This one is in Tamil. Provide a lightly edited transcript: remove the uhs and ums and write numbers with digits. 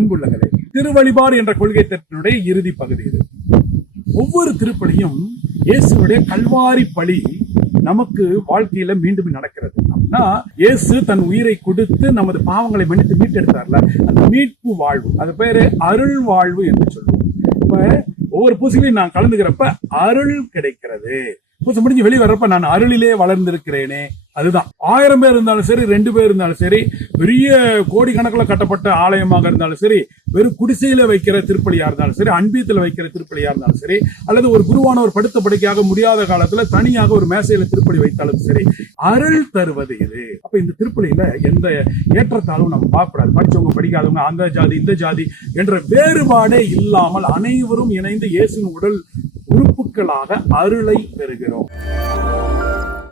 அன்புள்ளங்களே, திருவழிபாடு என்ற கொள்கை திட்டத்தினுடைய இறுதி பகுதி இது. ஒவ்வொரு திருப்பலியும் இயேசுடைய கல்வாரி பலி நமக்கு வாழ்க்கையில மீண்டும் நடக்கிறது. அப்படின்னா இயேசு தன் உயிரை கொடுத்து நமது பாவங்களை மன்னித்து மீட்டெடுத்தார்ல, அந்த மீட்பு வாழ்வு, அது பேரு அருள் வாழ்வு என்று சொல்லுவோம். இப்ப ஒவ்வொரு பூசையிலையும் நான் கலந்துக்கிறப்ப அருள் கிடைக்கிறது. பூசை முடிஞ்சு வெளியே வர்றப்ப நான் அருளிலே வளர்ந்திருக்கிறேனே, அதுதான். 1000 பேர் இருந்தாலும் சரி, 2 பேர் இருந்தாலும் சரி, பெரிய கோடிக்கணக்கில் கட்டப்பட்ட ஆலயமாக இருந்தாலும் சரி, வெறும் குடிசையில வைக்கிற திருப்பலியா இருந்தாலும் சரி, அன்பியத்துல வைக்கிற திருப்பலியா இருந்தாலும் சரி, அல்லது ஒரு குருவானவர் படுத்த படுக்கையாக முடியாத காலத்துல தனியாக ஒரு மேசையில திருப்பலி வைத்தாலும் சரி, அருள் தருவது இது. அப்ப இந்த திருப்பலியில எந்த ஏற்றத்தாலும் நம்ம பார்க்கக்கூடாது. படிச்சவங்க படிக்காதவங்க, அந்த ஜாதி இந்த ஜாதி என்ற வேறுபாடே இல்லாமல் அனைவரும் இணைந்து இயேசுவின் உடல் உறுப்புகளாக அருளை பெறுகிறோம்.